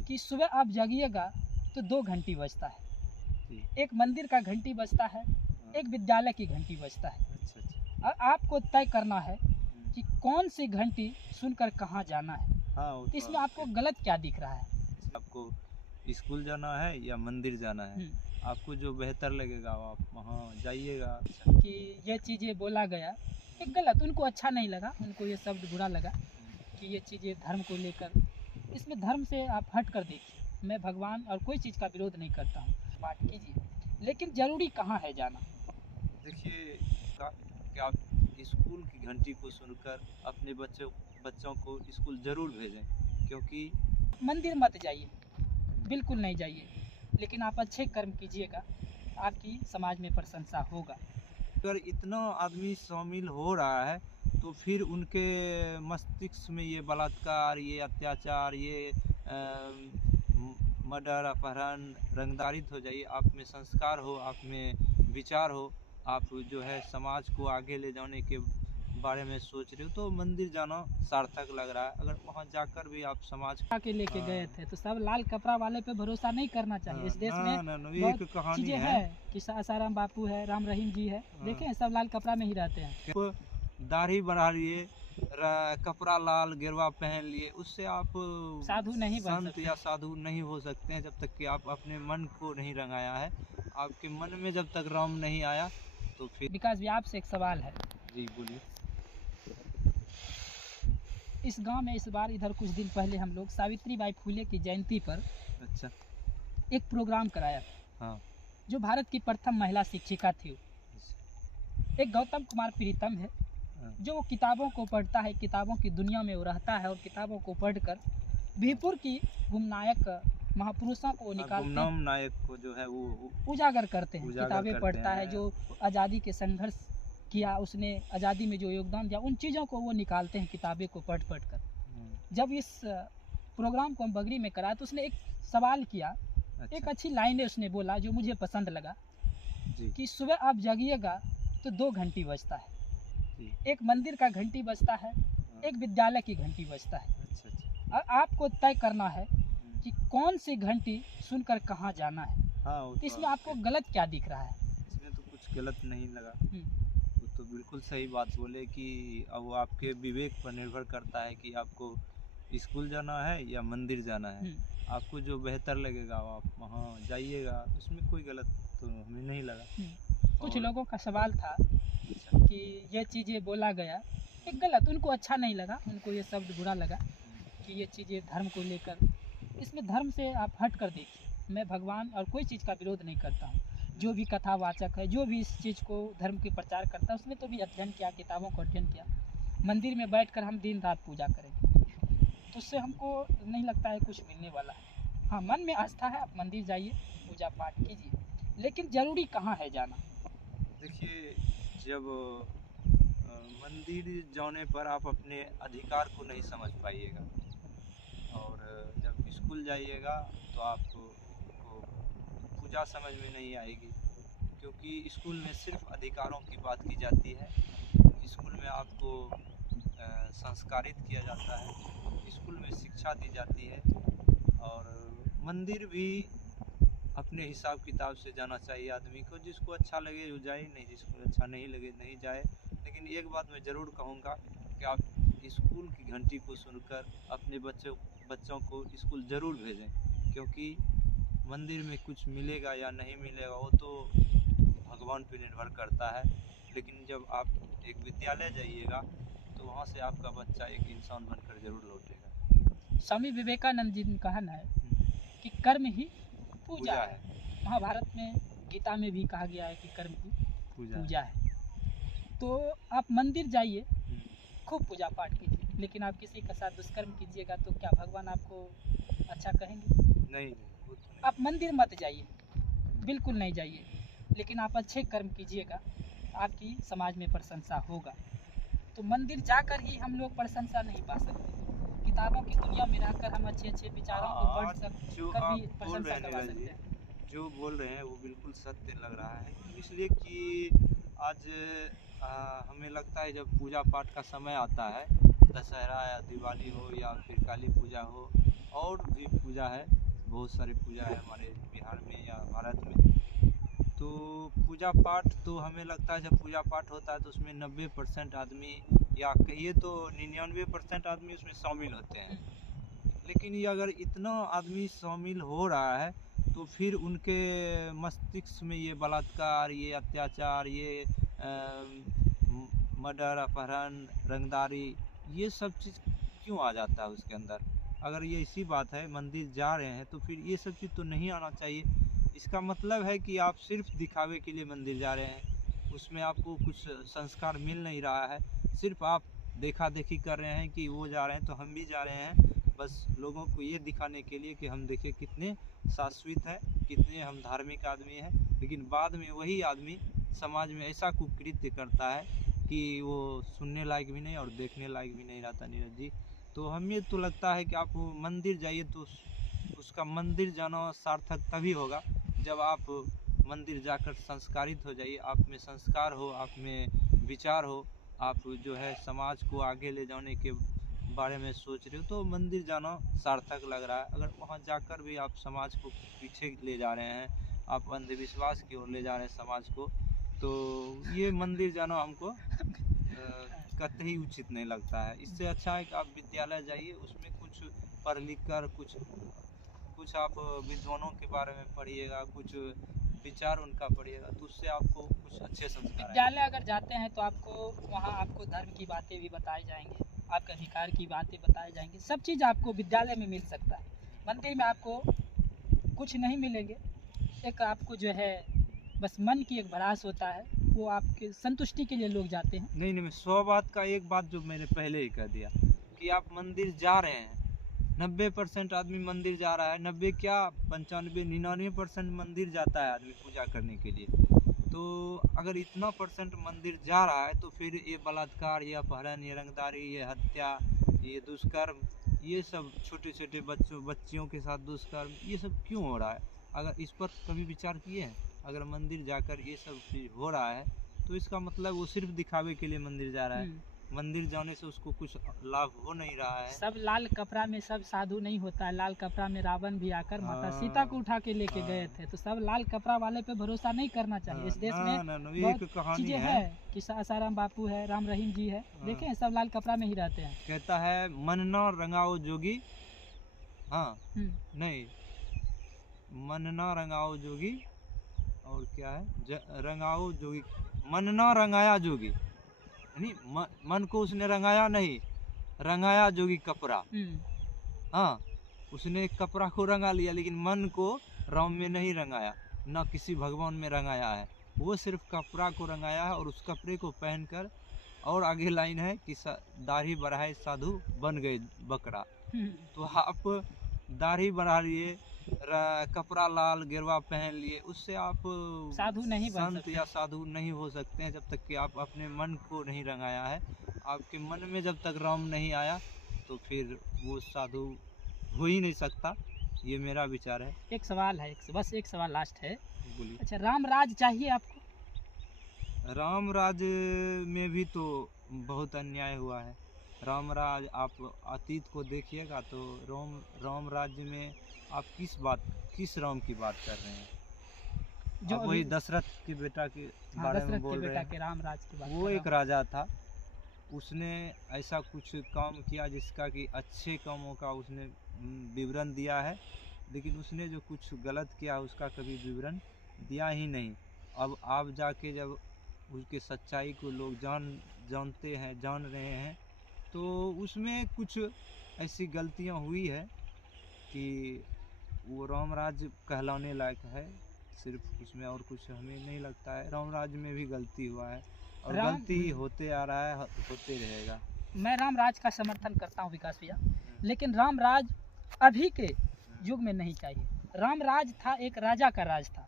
कि सुबह आप जागिएगा तो 2 घंटी बजता है, एक मंदिर का घंटी बजता है, एक विद्यालय की घंटी बजता है। अच्छा। और आपको तय करना है कि कौन सी घंटी सुनकर कहाँ जाना है। हाँ, तो इसमें आपको गलत क्या दिख रहा है? आपको स्कूल जाना है या मंदिर जाना है, आपको जो बेहतर लगेगा आप वहाँ जाइएगा। कि ये चीज़ें बोला गया ये गलत, उनको अच्छा नहीं लगा, उनको ये शब्द बुरा लगा कि ये चीज़ें धर्म को लेकर। इसमें धर्म से आप हट कर देखिए, मैं भगवान और कोई चीज़ का विरोध नहीं करता हूँ, पाठ कीजिए, लेकिन ज़रूरी कहाँ है जाना। देखिए कि आप स्कूल की घंटी को सुनकर अपने बच्चों को स्कूल ज़रूर भेजें, क्योंकि मंदिर मत जाइए, बिल्कुल नहीं जाइए, लेकिन आप अच्छे कर्म कीजिएगा, आपकी समाज में प्रशंसा होगा। अगर इतना आदमी शामिल हो रहा है तो फिर उनके मस्तिष्क में ये बलात्कार, ये अत्याचार, ये मर्डर, अपहरण, रंगदारित हो जाइए। आप में संस्कार हो, आप में विचार हो, आप जो है समाज को आगे ले जाने के बारे में सोच रहे हो, तो मंदिर जाना सार्थक लग रहा है। अगर वहाँ जाकर भी आप समाज के लेके गए थे तो सब लाल कपड़ा वाले पे भरोसा नहीं करना चाहिए। इस देश में एक कहानी चीजें है कि आसाराम बापू है, राम रहीम जी है, देखें सब लाल कपड़ा में ही रहते हैं। दाढ़ी बढ़ा लिए, कपड़ा लाल गेरुआ पहन लिए, उससे आप साधु नहीं बन संत सकते या साधु नहीं हो सकते हैं, जब तक कि आप अपने मन को नहीं रंगाया है। आपके मन में जब तक राम नहीं आया तो फिर। विकास जी, आपसे एक सवाल है। जी बोलिए। इस गांव में इस बार इधर कुछ दिन पहले हम लोग सावित्रीबाई फुले की जयंती पर अच्छा एक प्रोग्राम कराया। हाँ। जो भारत की प्रथम महिला शिक्षिका थी, एक गौतम कुमार प्रीतम है, जो किताबों को पढ़ता है, किताबों की दुनिया में वो रहता है और किताबों को पढ़कर बीरपुर की गुमनायक महापुरुषों को निकालते हैं, नायक को जो है वो उजागर करते हैं, किताबें पढ़ता है, जो आज़ादी के संघर्ष किया, उसने आज़ादी में जो योगदान दिया, उन चीज़ों को वो निकालते हैं किताबें को पढ़ कर। जब इस प्रोग्राम को हम बगरी में कराया तो उसने एक सवाल किया। अच्छा। एक अच्छी लाइन है उसने बोला जो मुझे पसंद लगा कि सुबह आप जागिएगा तो 2 घंटी बजता है, एक मंदिर का घंटी बजता है, एक विद्यालय की घंटी बजता है। और आपको तय करना है कि कौन सी घंटी सुनकर कहाँ जाना है। तो इसमें आपको गलत क्या दिख रहा है? इसमें तो कुछ गलत नहीं लगा, वो तो बिल्कुल सही बात बोले कि अब आपके विवेक पर निर्भर करता है कि आपको स्कूल जाना है या मंदिर जाना है। आपको जो बेहतर लगेगा आप वहाँ जाइएगा, उसमें कोई गलत तो हमें नहीं लगा। कुछ लोगों का सवाल था कि ये चीज़ें बोला गया ये गलत, उनको अच्छा नहीं लगा, उनको ये शब्द बुरा लगा कि ये चीज़ें धर्म को लेकर। इसमें धर्म से आप हट कर देखिए, मैं भगवान और कोई चीज़ का विरोध नहीं करता हूँ। जो भी कथावाचक है, जो भी इस चीज़ को धर्म के प्रचार करता है, उसने तो भी अध्ययन किया, किताबों को अध्ययन किया। मंदिर में बैठकर हम दिन रात पूजा करेंगे तो उससे हमको नहीं लगता है कुछ मिलने वाला है। हाँ, मन में आस्था है, आप मंदिर जाइए, पूजा पाठ कीजिए, लेकिन ज़रूरी कहाँ है जाना। देखिए, जब मंदिर जाने पर आप अपने अधिकार को नहीं समझ पाइएगा, और जब स्कूल जाइएगा तो आपको पूजा समझ में नहीं आएगी, क्योंकि स्कूल में सिर्फ अधिकारों की बात की जाती है। स्कूल में आपको संस्कारित किया जाता है, स्कूल में शिक्षा दी जाती है। और मंदिर भी अपने हिसाब किताब से जाना चाहिए आदमी को, जिसको अच्छा लगे वो जाए, नहीं जिसको अच्छा नहीं लगे नहीं जाए। लेकिन एक बात मैं ज़रूर कहूँगा कि आप स्कूल की घंटी को सुनकर अपने बच्चों को स्कूल ज़रूर भेजें, क्योंकि मंदिर में कुछ मिलेगा या नहीं मिलेगा वो तो भगवान पे निर्भर करता है। लेकिन जब आप एक विद्यालय जाइएगा तो वहाँ से आपका बच्चा एक इंसान बनकर जरूर लौटेगा। स्वामी विवेकानंद जी ने कहा है कि कर्म ही पूजा है। महाभारत में, गीता में भी कहा गया है कि कर्म ही पूजा है। तो आप मंदिर जाइए, खूब पूजा पाठ कीजिए, लेकिन आप किसी के साथ दुष्कर्म कीजिएगा तो क्या भगवान आपको अच्छा कहेंगे? नहीं। आप मंदिर मत जाइए, बिल्कुल नहीं जाइए, लेकिन आप अच्छे कर्म कीजिएगा, आपकी समाज में प्रशंसा होगा। तो मंदिर जाकर ही हम लोग प्रशंसा नहीं पा सकते, किताबों की दुनिया में रहकर हम अच्छे अच्छे विचारों को पढ़ कर भी प्रशंसा करवा सकते हैं। जो बोल रहे हैं वो बिल्कुल सत्य लग रहा है, इसलिए कि आज हमें लगता है जब पूजा पाठ का समय आता है, दशहरा या दिवाली हो या फिर काली पूजा हो, और भी पूजा है, बहुत सारी पूजा है हमारे बिहार में या भारत में। तो पूजा पाठ तो हमें लगता है जब पूजा पाठ होता है तो उसमें 90% आदमी या कहिए तो 99% आदमी उसमें शामिल होते हैं। लेकिन ये अगर इतना आदमी शामिल हो रहा है तो फिर उनके मस्तिष्क में ये बलात्कार, ये अत्याचार, ये मर्डर, अपहरण, रंगदारी, ये सब चीज़ क्यों आ जाता है उसके अंदर? अगर ये इसी बात है, मंदिर जा रहे हैं तो फिर ये सब चीज़ तो नहीं आना चाहिए। इसका मतलब है कि आप सिर्फ दिखावे के लिए मंदिर जा रहे हैं, उसमें आपको कुछ संस्कार मिल नहीं रहा है, सिर्फ आप देखा देखी कर रहे हैं कि वो जा रहे हैं तो हम भी जा रहे हैं, बस लोगों को ये दिखाने के लिए कि हम देखिए कितने शाश्वत हैं, कितने हम धार्मिक आदमी हैं। लेकिन बाद में वही आदमी समाज में ऐसा कुकृत्य करता है कि वो सुनने लायक भी नहीं और देखने लायक भी नहीं रहता। नीरज जी, तो हमें तो लगता है कि आप मंदिर जाइए तो उसका मंदिर जाना सार्थक तभी होगा जब आप मंदिर जाकर संस्कारित हो जाइए, आप में संस्कार हो, आप में विचार हो, आप जो है समाज को आगे ले जाने के बारे में सोच रहे हो, तो मंदिर जाना सार्थक लग रहा है। अगर वहाँ जाकर भी आप समाज को पीछे ले जा रहे हैं, आप अंधविश्वास की ओर ले जा रहे हैं समाज को, तो ये मंदिर जाना हमको कतई उचित नहीं लगता है। इससे अच्छा है कि आप विद्यालय जाइए, उसमें कुछ पढ़ लिख कर कुछ आप विद्वानों के बारे में पढ़िएगा, कुछ विचार उनका पढ़िएगा, तो उससे आपको कुछ अच्छे संस्कार। विद्यालय अगर जाते हैं तो आपको वहाँ आपको धर्म की बातें भी बताई जाएंगी, आपके अधिकार की बातें बताई जाएंगी, सब चीज़ आपको विद्यालय में मिल सकता है। मंदिर में आपको कुछ नहीं मिलेंगे। एक आपको जो है बस मन की एक भड़ास होता है, वो आपके संतुष्टि के लिए लोग जाते हैं। नहीं, 100 बात का एक बात जो मैंने पहले ही कह दिया कि आप मंदिर जा रहे हैं, 90% आदमी मंदिर जा रहा है, 90 क्या 95 99% मंदिर जाता है आदमी पूजा करने के लिए। तो अगर इतना % मंदिर जा रहा है तो फिर ये बलात्कार, ये अपहरण, ये रंगदारी, ये हत्या, ये दुष्कर्म, ये सब छोटे छोटे बच्चियों के साथ दुष्कर्म, ये सब क्यों हो रहा है? अगर इस पर कभी विचार किए हैं? अगर मंदिर जाकर ये सब चीज़ हो रहा है तो इसका मतलब वो सिर्फ दिखावे के लिए मंदिर जा रहा है। मंदिर जाने से उसको कुछ लाभ हो नहीं रहा है। सब लाल कपड़ा में सब साधु नहीं होता है। लाल कपड़ा में रावण भी आकर माता सीता को उठा के लेके गए थे। तो सब लाल कपड़ा वाले पे भरोसा नहीं करना चाहिए। इस देश में बहुत चीजें है कि आसाराम बापू है, राम रहीम जी है, देखें सब लाल कपड़ा में ही रहते हैं। कहता है मन न रंगाओ जोगी, हाँ नहीं, मन न रंगाओ जोगी, और क्या है, रंगाओ जोगी, मन न रंगाया जोगी, नहीं मन को उसने रंगाया नहीं, रंगाया जोगी कपड़ा। हाँ, उसने कपड़ा को रंगा लिया लेकिन मन को राम में नहीं रंगाया, न किसी भगवान में रंगाया है, वो सिर्फ कपड़ा को रंगाया है। और उस कपड़े को पहनकर, और आगे लाइन है कि दाढ़ी बढ़ाए साधु बन गए बकरा। तो आप दाढ़ी बढ़ा लिए, कपड़ा लाल गेरुआ पहन लिए, उससे आप साधु नहीं बन संत या साधु नहीं हो सकते हैं जब तक कि आप अपने मन को नहीं रंगाया है। आपके मन में जब तक राम नहीं आया तो फिर वो साधु हो ही नहीं सकता। ये मेरा विचार है। एक सवाल है, बस एक सवाल लास्ट है, बोलिए। अच्छा, राम राज चाहिए आपको? राम राज में भी तो बहुत अन्याय हुआ है। राम राज, आप अतीत को देखिएगा तो राम राज्य में आप किस राम की बात कर रहे हैं? जो वही दशरथ के बेटा के बारे में बोल रहे हैं। राम राज की बात। वो एक राजा था, उसने ऐसा कुछ काम किया जिसका कि अच्छे कामों का उसने विवरण दिया है, लेकिन उसने जो कुछ गलत किया उसका कभी विवरण दिया ही नहीं। अब आप जाके जब उसके सच्चाई को लोग जान रहे हैं, तो उसमें कुछ ऐसी गलतियां हुई है कि वो राम राज्य कहलाने लायक है सिर्फ, उसमें और कुछ हमें नहीं लगता है। राम राज्य में भी गलती हुआ है और गलती होते आ रहा है, होते रहेगा। मैं राम राज का समर्थन करता हूँ विकास भैया, लेकिन राम राज अभी के युग में नहीं चाहिए। राम राज था, एक राजा का राज था,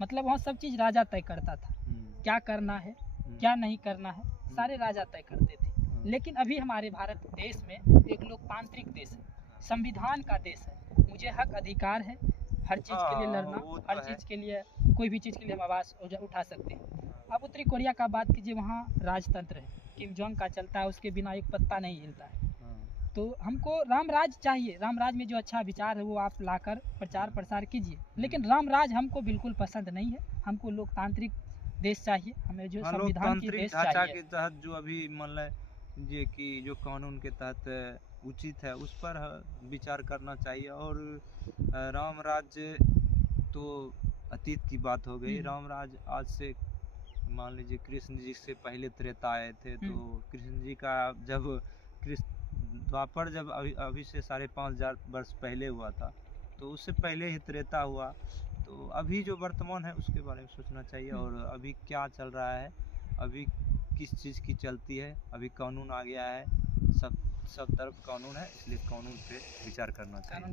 मतलब वहाँ सब चीज़ राजा तय करता था, क्या करना है क्या नहीं करना है सारे राजा तय करते थे। लेकिन अभी हमारे भारत देश में एक लोकतांत्रिक देश है, संविधान का देश है, मुझे हक अधिकार है हर चीज़ के लिए लड़ना, हर चीज़ के लिए, कोई भी चीज़ के लिए हम आवाज़ उठा सकते हैं। अब उत्तरी कोरिया का बात कीजिए, वहाँ राजतंत्र है, किम जोंग का चलता है, उसके बिना एक पत्ता नहीं हिलता है। तो हमको राम राज चाहिए, राम राज में जो अच्छा विचार है वो आप लाकर प्रचार प्रसार कीजिए, लेकिन राम राज हमको बिल्कुल पसंद नहीं है। हमको लोकतांत्रिक देश चाहिए, हमें जो संविधान की लोकतांत्रिक देश ढांचा चाहिए। के तहत जो अभी मान लें कि जो कानून के तहत उचित है उस पर विचार करना चाहिए। और राम राज्य तो अतीत की बात हो गई। राम राज आज से मान लीजिए कृष्ण जी से पहले त्रेता आए थे, तो कृष्ण जी का जब द्वापर जब अभी से 5,500 वर्ष पहले हुआ था, तो उससे पहले ही त्रेता हुआ। तो अभी जो वर्तमान है उसके बारे में सोचना चाहिए, और अभी क्या चल रहा है, अभी किस चीज़ की चलती है। अभी कानून आ गया है, सब तरफ कानून है, इसलिए कानून पे विचार करना चाहिए।